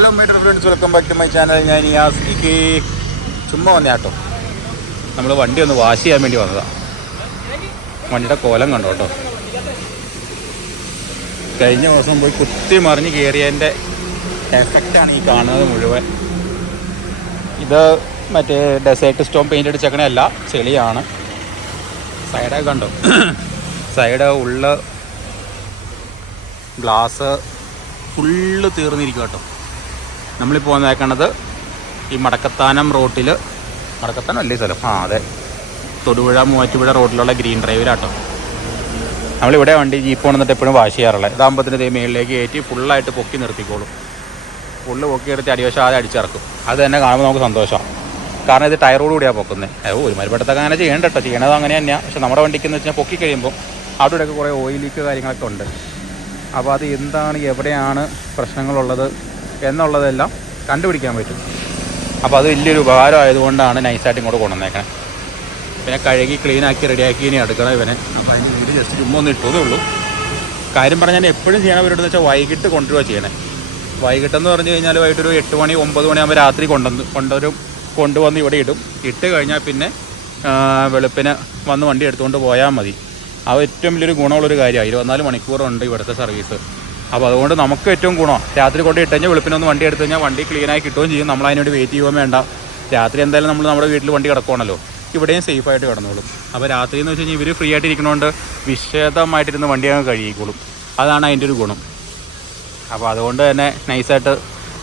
Hello my friends welcome back to my channel ഞാൻ യാസ്മിക്ക് ചുമ്മാ വന്നേ കേട്ടോ. നമ്മൾ വണ്ടി ഒന്ന് വാഷ് ചെയ്യാൻ വേണ്ടി വന്നതാണ് വണ്ടിയുടെ കോലം കണ്ടോ കേട്ടോ? കഴിഞ്ഞ ദിവസം പോയി കുത്തി മറിഞ്ഞ് കയറിയതിന്റെ എഫക്റ്റാണ് ഈ കാണുന്നത് മുഴുവൻ. ഇത് മറ്റേ ഡെസേർട്ട് സ്റ്റോൺ പെയിന്റ് അടിച്ചേക്കണല്ല ചെളിയാണ്. സൈഡൊക്കെ കണ്ടോ? സൈഡ് ഉള്ള ഗ്ലാസ് ഫുള്ള് തീർന്നിരിക്കും കേട്ടോ. നമ്മളിപ്പോൾ വന്നേക്കണത് ഈ മടക്കത്താനം റോട്ടിൽ മടക്കത്താനം അല്ലേ സ്ഥലം? ആ അതെ. തൊടുപുഴ മൂവാറ്റുപുഴ റോഡിലുള്ള ഗ്രീൻ ഡ്രൈവിലാട്ടോ. നമ്മളിവിടെ വണ്ടി ജീപ്പ് കൊണ്ടിട്ട് എപ്പോഴും വാഷ് ചെയ്യാറുള്ളത്. ഇതാകുമ്പോഴത്തേന് ഇതേ മേളിലേക്ക് കയറ്റി ഫുള്ളായിട്ട് പൊക്കി നിർത്തിക്കോളും. ഫുള്ള് പൊക്കി എടുത്ത് അടിവശം ആദ്യം അടിച്ചിറക്കും. അത് തന്നെ കാണുമ്പോൾ നമുക്ക് സന്തോഷമാണ് കാരണം ഇത് ടയറോട് കൂടിയാണ് പൊക്കുന്നത് ഓ ഒരുമാതിരിപ്പെട്ടതൊക്കെ അങ്ങനെ ചെയ്യേണ്ട കേട്ടോ ചെയ്യണത് അങ്ങനെ തന്നെയാണ് പക്ഷേ നമ്മുടെ വണ്ടിക്ക് എന്ന് വെച്ചാൽ പൊക്കി കഴിയുമ്പോൾ അവിടെ ഇവിടെയൊക്കെ കുറേ ഓയിൽ ലീക്ക് കാര്യങ്ങളൊക്കെ ഉണ്ട്. അപ്പോൾ അത് എന്താണ് എവിടെയാണ് പ്രശ്നങ്ങളുള്ളത്? എന്നുള്ളതെല്ലാം കണ്ടുപിടിക്കാൻ പറ്റും. അപ്പോൾ അത് വലിയൊരു ഉപകാരം ആയതുകൊണ്ടാണ് നൈസായിട്ട് ഇങ്ങോട്ട് കൊണ്ടുവന്നേക്കണേ. പിന്നെ കഴുകി ക്ലീനാക്കി റെഡിയാക്കി ഇനി എടുക്കണം ഇവനെ. അപ്പോൾ അതിന്റെ വീട് ജസ്റ്റ് ചുമ്മാ ഒന്ന് ഇട്ടതേ ഉള്ളൂ. കാര്യം പറഞ്ഞാൽ എപ്പോഴും ചെയ്യണം ഇവരോട് വെച്ചാൽ വൈകിട്ട് കൊണ്ടുവരിക ചെയ്യണേ. വൈകിട്ടെന്ന് പറഞ്ഞു കഴിഞ്ഞാൽ വൈകിട്ട് ഒരു എട്ട് മണി ഒമ്പത് മണിയാകുമ്പോൾ രാത്രി കൊണ്ടുവന്ന് കൊണ്ടുവരും കൊണ്ടുവന്ന് ഇവിടെ ഇടും. ഇട്ട് കഴിഞ്ഞാൽ പിന്നെ വെളുപ്പിന് വന്ന് വണ്ടി എടുത്തുകൊണ്ട് പോയാൽ മതി. അത് ഏറ്റവും വലിയൊരു ഗുണമുള്ളൊരു കാര്യമാണ് ഇരുപത്തിനാല് മണിക്കൂറുണ്ട് ഇവിടുത്തെ സർവീസ്. അപ്പോൾ അതുകൊണ്ട് നമുക്ക് ഏറ്റവും ഗുണം. രാത്രി കൊണ്ട് ഇട്ട് കഴിഞ്ഞാൽ വെളുപ്പിനൊന്ന് വണ്ടി എടുത്തു കഴിഞ്ഞാൽ വണ്ടി ക്ലീനായി കിട്ടുകയും ചെയ്യും. നമ്മൾ അതിനോട് വെയിറ്റ് ചെയ്യുകയും വേണ്ട. രാത്രി എന്തായാലും നമ്മൾ നമ്മുടെ വീട്ടിൽ വണ്ടി കിടക്കുകയാണല്ലോ ഇവിടെയും സേഫ് ആയിട്ട് കിടന്നോളും. അപ്പോൾ രാത്രി എന്ന് വെച്ച് കഴിഞ്ഞാൽ ഇവർ ഫ്രീ ആയിട്ട് ഇരിക്കുന്നതുകൊണ്ട് വിശദമായിട്ടിരുന്ന് വണ്ടി അങ്ങ് കഴിയിക്കോളും അതാണ് അതിന്റെ ഒരു ഗുണം. അപ്പോൾ അതുകൊണ്ട് തന്നെ നൈസായിട്ട്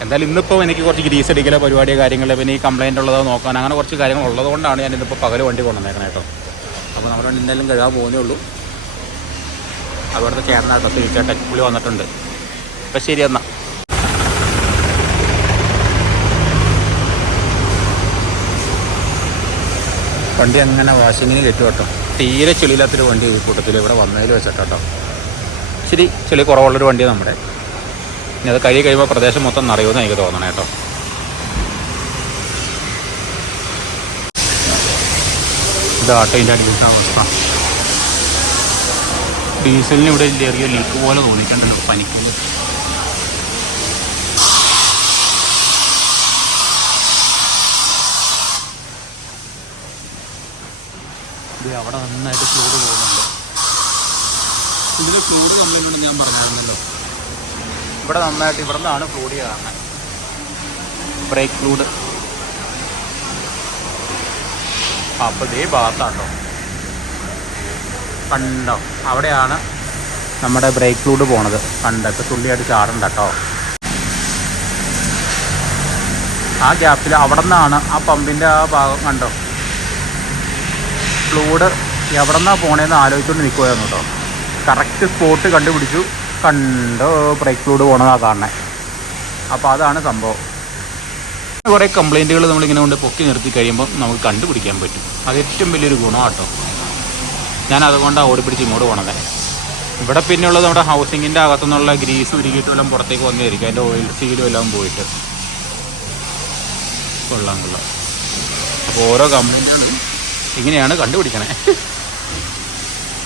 എന്തായാലും ഇന്നിപ്പോൾ എനിക്ക് കുറച്ച് ഗ്രീസ് അടിക്കലോ പരിപാടിയോ കാര്യങ്ങൾ പിന്നെ ഈ കംപ്ലയിന്റ് ഉള്ളതോ നോക്കാൻ അങ്ങനെ കുറച്ച് കാര്യങ്ങൾ ഉള്ളതുകൊണ്ടാണ് ഞാൻ പകൽ വണ്ടി കൊണ്ടുവന്നേക്കണേട്ടോ അപ്പോൾ വണ്ടി എന്തായാലും കഴുകാൻ പോകുന്നേ ഉള്ളൂ. അവിടുത്തെ ചേട്ടനാട്ടോ തിരിച്ചേട്ടൻ പുള്ളി വന്നിട്ടുണ്ട്. അപ്പം ശരി എന്നാൽ വണ്ടി അങ്ങനെ വാഷിങ്ങിന് കെട്ടു കേട്ടോ. തീരെ ചെളിയില്ലാത്തൊരു വണ്ടി ഈ കൂട്ടത്തിൽ ഇവിടെ വന്നതിൽ വെച്ചിട്ടോ ശരി ചെളി കുറവുള്ളൊരു വണ്ടിയാണ് നമ്മുടെ. ഇനി അത് കഴുകി കഴിയുമ്പോൾ പ്രദേശം മൊത്തം നിറയുമെന്ന് എനിക്ക് തോന്നണം കേട്ടോ. ഇത് ആട്ടോയിന്റെ അടിപൊളി അവസ്ഥ. ഡീസലിന് ഇവിടെ ചെറിയ ലീക്ക് പോലെ തോന്നിക്കണ്ടല്ലോ പനിക്ക്. അവിടെ നന്നായിട്ട് ചൂട് പോകുന്നുണ്ട്. ഇതിന് ഫ്ലൂഡ് കംപ്ലൈന്റ് ഞാൻ പറഞ്ഞായിരുന്നല്ലോ. ഇവിടെ നന്നായിട്ട് ഇവിടെ നിന്നാണ് ഫ്ലൂഡ് കാണുന്നത് ബ്രേക്ക് ഫ്ലൂഡ് അപ്പോൾ ഇതേ ഭാഗത്താട്ടോ കണ്ടോ? അവിടെയാണ് നമ്മുടെ ബ്രേക്ക് ഫ്ലൂഡ് പോണത്. കണ്ടൊക്കെ തുള്ളിയായിട്ട് ചാടണ്ട കേട്ടോ ആ ഗ്യാപ്പിൽ അവിടെ നിന്നാണ് ആ പമ്പിന്റെ ആ ഭാഗം കണ്ടോ? ഫ്ലൂഡ് എവിടെ നിന്നാണ് പോണേന്ന് ആലോചിച്ചുകൊണ്ട് നിൽക്കുമായിരുന്നു കേട്ടോ കറക്റ്റ് സ്പോട്ട് കണ്ടുപിടിച്ചു. കണ്ടോ? ബ്രേക്ക് ഫ്ലൂഡ് പോണതാണ് കാണണേ അപ്പോൾ അതാണ് സംഭവം. കുറേ കംപ്ലൈന്റുകൾ നമ്മളിങ്ങനെ കൊണ്ട് പൊക്കി നിർത്തി കഴിയുമ്പോൾ നമുക്ക് കണ്ടുപിടിക്കാൻ പറ്റും. അത് ഏറ്റവും വലിയൊരു ഗുണമാണ് കേട്ടോ ഞാൻ അതുകൊണ്ടാണ് ഓടിപ്പിടിച്ച് ഇങ്ങോട്ട് പോണത്. ഇവിടെ പിന്നെയുള്ളത് നമ്മുടെ ഹൗസിങ്ങിന്റെ അകത്തുനിന്നുള്ള ഗ്രീസ് ഉരുകിയിട്ട് എല്ലാം പുറത്തേക്ക് വന്നിരിക്കും അതിന്റെ ഓയിൽ സീലും എല്ലാം പോയിട്ട്. കൊള്ളാം കൊള്ളാം. അപ്പോൾ ഓരോ കംപ്ലൈന്റുകളും ഇങ്ങനെയാണ് കണ്ടുപിടിക്കണേ.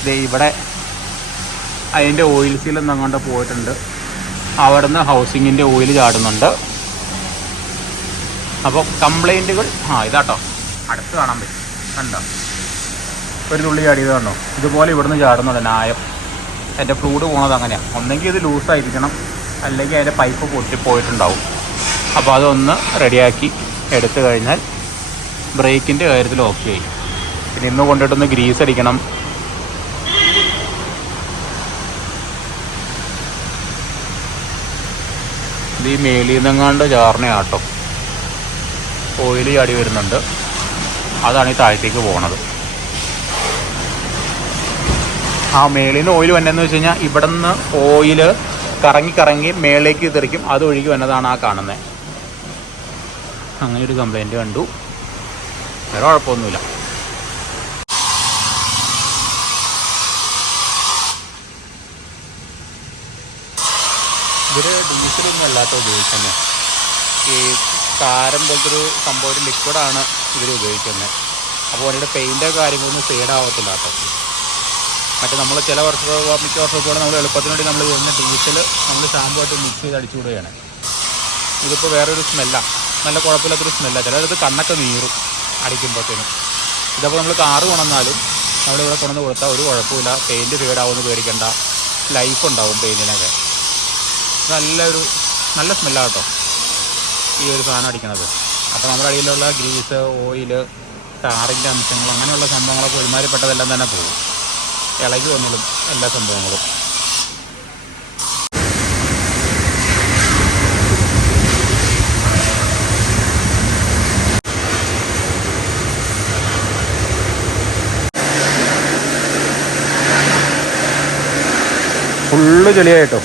ദേ ഇവിടെ അതിന്റെ ഓയിൽ സീലൊന്നും അങ്ങോട്ട് പോയിട്ടുണ്ട്. അവിടെ നിന്ന് ഹൗസിങ്ങിന്റെ ഓയിൽ ചാടുന്നുണ്ട്. അപ്പോൾ കംപ്ലൈന്റുകൾ ആ ഇതാട്ടോ. അടുത്ത് കാണാൻ പറ്റും. കണ്ടോ? ഒരു തുള്ളി ചാടിയത് കണ്ടോ? ഇതുപോലെ ഇവിടുന്ന് ചാടുന്നുണ്ട് നായം. എന്റെ ഫ്ലൂഡ് പോണത് അങ്ങനെയാണ് ഒന്നെങ്കിൽ ഇത് ലൂസായിരിക്കണം അല്ലെങ്കിൽ അതിന്റെ പൈപ്പ് പൊട്ടിപ്പോയിട്ടുണ്ടാവും അപ്പോൾ അതൊന്ന് റെഡിയാക്കി എടുത്തു കഴിഞ്ഞാൽ ബ്രേക്കിന്റെ കാര്യത്തിൽ ഓക്കെ ആയി പിന്നെ ഇന്ന് കൊണ്ടിട്ടൊന്ന് ഗ്രീസ് അടിക്കണം. ഇത് ഈ മേലിൽ നിന്നെങ്ങാണ്ട് ചാറിന ആട്ടോ ഓയിൽ ചാടി വരുന്നുണ്ട്. അതാണ് ഈ താഴത്തേക്ക് പോണത്. ആ മേളിൽ നിന്ന് ഓയിൽ വന്നതെന്ന് വെച്ച് കഴിഞ്ഞാൽ ഇവിടെ നിന്ന് ഓയിൽ കറങ്ങി കറങ്ങി മേളിലേക്ക് തെറിക്കും. അത് ഒഴുകി വന്നതാണ് ആ കാണുന്നത് അങ്ങനെ ഒരു കംപ്ലൈന്റ് കണ്ടു. വേറെ കുഴപ്പമൊന്നുമില്ല. ഇവർ ഡീസലൊന്നും അല്ലാത്ത ഉപയോഗിക്കുന്നത് ഈ കാരം പോലത്തെ ഒരു സംഭവം ഒരു ലിക്വിഡാണ് ഇവർ ഉപയോഗിക്കുന്നത് അപ്പോൾ അവരുടെ പെയിന്റോ കാര്യങ്ങളൊന്നും ഫെയ്ഡ് ആവത്തില്ല കേട്ടോ. മറ്റേ നമ്മൾ ചില വർഷം മിക്ക വർഷമൊക്കെ നമ്മൾ എളുപ്പത്തിന് വേണ്ടി നമ്മൾ വരുന്ന ഡീസൽ നമ്മൾ ഷാമ്പു ആയിട്ട് മിക്സ് ചെയ്ത് അടിച്ചു വിടുകയാണ് ഇതിപ്പോൾ വേറൊരു സ്മെല്ലാണ് നല്ല കുഴപ്പമില്ലാത്തൊരു സ്മെല്ലാണ് ചിലത് കണ്ണൊക്കെ നീറും അടിക്കുമ്പോഴത്തേനും. ഇതപ്പോൾ നമ്മൾ കാറ് കൊണ്ടുവന്നാലും നമ്മളിവിടെ കൊണ്ടുവന്ന് കൊടുത്താൽ ഒരു കുഴപ്പമില്ല. പെയിന്റ് ഫീഡാവുമെന്ന് പേടിക്കണ്ട. ലൈഫ് ഉണ്ടാവും പെയിന്റിനൊക്കെ നല്ലൊരു നല്ല സ്മെല്ലാണ് കേട്ടോ. ഈ ഒരു സാധനം അടിക്കുന്നത് അപ്പോൾ നമ്മുടെ അടിയിലുള്ള ഗ്രീസ് ഓയിൽ ടാറിന്റെ അംശങ്ങൾ അങ്ങനെയുള്ള സംഭവങ്ങളൊക്കെ ഒരുമാതിരിപ്പെട്ടതെല്ലാം തന്നെ പോകും. ഇളകി വന്നതും എല്ലാ സംഭവങ്ങളും. ഫുള്ള് ചെളിയായിട്ടോ?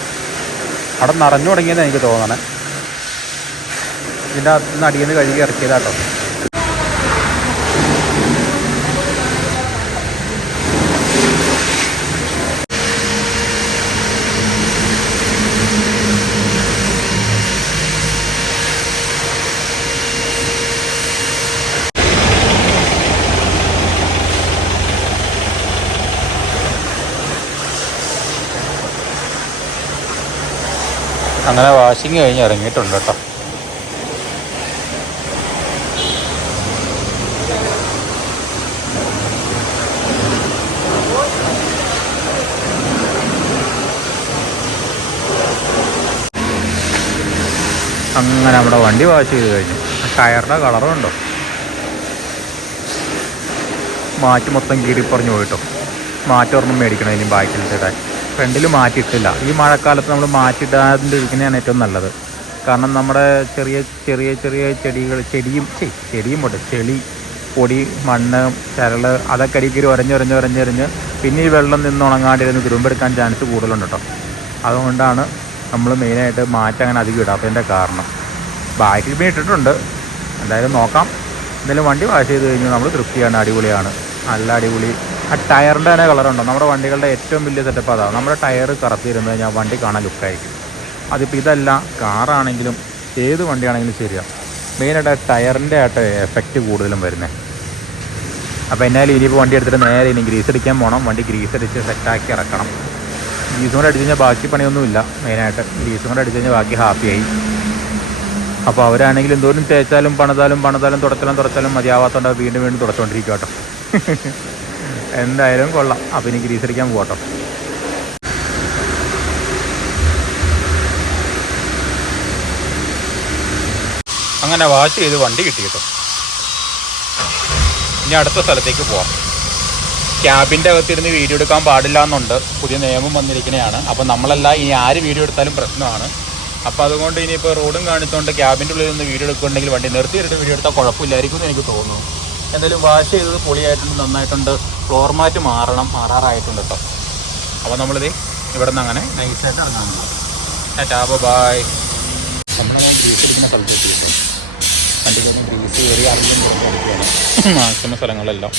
അവിടെ നിറഞ്ഞു തുടങ്ങിയെന്ന് എനിക്ക് തോന്നണേ. ഇതിന്റെ അടിയിൽ നിന്ന് കഴുകി ഇറക്കിയതാട്ടോ. അങ്ങനെ വാഷിങ് കഴിഞ്ഞ് ഇറങ്ങിയിട്ടുണ്ട് കേട്ടോ. അങ്ങനെ നമ്മുടെ വണ്ടി വാഷ് ചെയ്ത് കഴിഞ്ഞു. ടയറിന്റെ കളറും ഉണ്ടോ മാറ്റി മൊത്തം കീറിപ്പറഞ്ഞു പോയിട്ടോ. മാറ്റൊരെണ്ണം മേടിക്കണം ഇനി ബാക്കിലിട്ടിടാൻ ഫ്രണ്ടിൽ മാറ്റിയിട്ടില്ല. ഈ മഴക്കാലത്ത് നമ്മൾ മാറ്റിയിടാതിരിക്കുന്നതാണ് ഏറ്റവും നല്ലത്. കാരണം നമ്മുടെ ചെറിയ ചെറിയ ചെറിയ ചെടികൾ ചെടിയും ചെടിയും പോട്ടെ ചെളി പൊടി മണ്ണ് ചരൾ അതൊക്കെ അടിക്കൽ ഉരഞ്ഞുരഞ്ഞ് ഉരഞ്ഞുരഞ്ഞ് പിന്നെ ഈ വെള്ളം നിന്ന് ഉണങ്ങാണ്ടിരുന്ന് തുരുമ്പെടുക്കാൻ ചാൻസ് കൂടുതലുണ്ട് കേട്ടോ അതുകൊണ്ടാണ് നമ്മൾ മെയിനായിട്ട് മാറ്റം അങ്ങനെ അധികം ഇടാത്തതിന്റെ കാരണം. ബാക്കിൽ പിന്നെ ഇട്ടിട്ടുണ്ട്. എന്തായാലും നോക്കാം. എന്തായാലും വണ്ടി വാഷ് ചെയ്ത് കഴിഞ്ഞാൽ നമ്മൾ തൃപ്തിയാണ് അടിപൊളിയാണ്. നല്ല അടിപൊളി ആ ടയറിന്റെ തന്നെ കളറുണ്ടോ? നമ്മുടെ വണ്ടികളുടെ ഏറ്റവും വലിയ സെറ്റപ്പ് അതാണ് നമ്മുടെ ടയർ കറത്തിരുന്ന് കഴിഞ്ഞാൽ വണ്ടി കാണാൻ ലുക്കായിരിക്കും അതിപ്പോൾ ഇതല്ല കാറാണെങ്കിലും ഏത് വണ്ടിയാണെങ്കിലും ശരിയാണ് മെയിനായിട്ട് ടയറിന്റെ ആയിട്ട് എഫക്റ്റ് കൂടുതലും വരുന്നത് അപ്പോൾ എന്നാലും ഇനിയിപ്പോൾ വണ്ടി എടുത്തിട്ട് നേരെ ഇനി ഗ്രീസ് അടിക്കാൻ പോകണം വണ്ടി ഗ്രീസ് അടിച്ച് സെറ്റാക്കി ഇറക്കണം. ഗ്രീസും കൂടെ അടിച്ച് കഴിഞ്ഞാൽ ബാക്കി പണിയൊന്നുമില്ല. മെയിനായിട്ട് ഗ്രീസും കൂടെ അടിച്ച് കഴിഞ്ഞാൽ ബാക്കി ഹാപ്പിയായി അപ്പോൾ അവരാണെങ്കിൽ എന്തോരം തേച്ചാലും പണിതാലും പണിതാലും തുടച്ചാലും തുടച്ചാലും മതിയാവാത്തതുകൊണ്ട് വീണ്ടും വീണ്ടും തുടച്ചുകൊണ്ടിരിക്കും കേട്ടോ എന്തായാലും കൊള്ളാം. അപ്പോൾ ഇനി ഗ്രീസ് അടിക്കാൻ പോകട്ടോ അങ്ങനെ വാഷ് ചെയ്ത് വണ്ടി കിട്ടി കേട്ടോ. ഇനി അടുത്ത സ്ഥലത്തേക്ക് പോവാം. ക്യാബിന്റെ അകത്തിരുന്ന് വീഡിയോ എടുക്കാൻ പാടില്ല എന്നുണ്ട്. പുതിയ നിയമം വന്നിരിക്കുന്നതാണ് അപ്പോൾ നമ്മളല്ല ഇനി ആര് വീഡിയോ എടുത്താലും പ്രശ്നമാണ്. അപ്പോൾ അതുകൊണ്ട് ഇനിയിപ്പോൾ റോഡും കാണിച്ചുകൊണ്ട് ക്യാബിന്റെ ഉള്ളിൽ നിന്ന് വീഡിയോ എടുക്കുന്നുണ്ടെങ്കിൽ വണ്ടി നിർത്തിയിട്ട് വീഡിയോ എടുത്താൽ കുഴപ്പമില്ലായിരിക്കും എന്ന് എനിക്ക് തോന്നുന്നു. എന്തായാലും വാഷ് ചെയ്തത് പൊളിയായിട്ടുണ്ട് നന്നായിട്ടുണ്ട്. ഫ്ലോർ മാറ്റ് മാറണം മാറാറായിട്ടുണ്ട് കേട്ടോ അപ്പോൾ നമ്മളിത് ഇവിടെ നിന്ന് അങ്ങനെ നൈസായിട്ട് ഇറങ്ങാൻ ടാബ ബായ് നമ്മളെ ഗ്രീസ് അടിക്കുന്ന സ്ഥലത്തെത്തി വണ്ടിയിൽ ഗ്രീസ് കയറി അറിയാൻ കൊടുക്കുകയാണ് മാക്സിമം സ്ഥലങ്ങളെല്ലാം.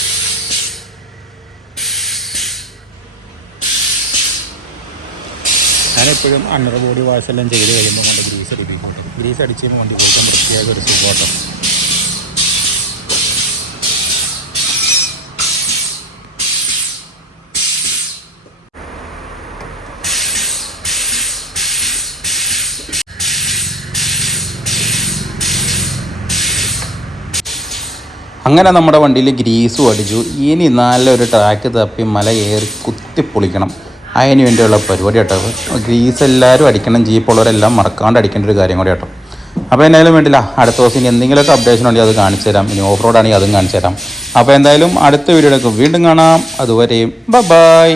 ഞാനെപ്പോഴും അണ്ടർ ബോഡി വാഷ് എല്ലാം ചെയ്ത് കഴിയുമ്പോൾ കൊണ്ട് ഗ്രീസ് അടിപ്പിക്കും ഗ്രീസ് അടിച്ച് കഴിയുമ്പോൾ വണ്ടി കൊടുക്കാൻ പ്രത്യേക ഒരു സുഖം അങ്ങനെ നമ്മുടെ വണ്ടിയിൽ ഗ്രീസും അടിച്ചു. ഇനി നല്ലൊരു ട്രാക്ക് തപ്പി മല കയറി കുത്തി പൊളിക്കണം അതിന് വേണ്ടിയുള്ള പരിപാടി കേട്ടോ ഗ്രീസ് എല്ലാവരും അടിക്കണം ജീപ്പുള്ളവരെല്ലാം മറക്കാണ്ട് അടിക്കേണ്ട ഒരു കാര്യം കൂടി കേട്ടോ. അപ്പോൾ എന്തായാലും വേണ്ടില്ല അടുത്ത ദിവസം ഇനി എന്തെങ്കിലുമൊക്കെ അപ്ഡേഷൻ ഉണ്ടെങ്കിൽ അത് കാണിച്ചു തരാം. ഇനി ഓഫ് റോഡ് ആണെങ്കിൽ അതും കാണിച്ചു തരാം. അപ്പോൾ എന്തായാലും അടുത്ത വീഡിയോ വീണ്ടും കാണാം. അതുവരെയും ബൈ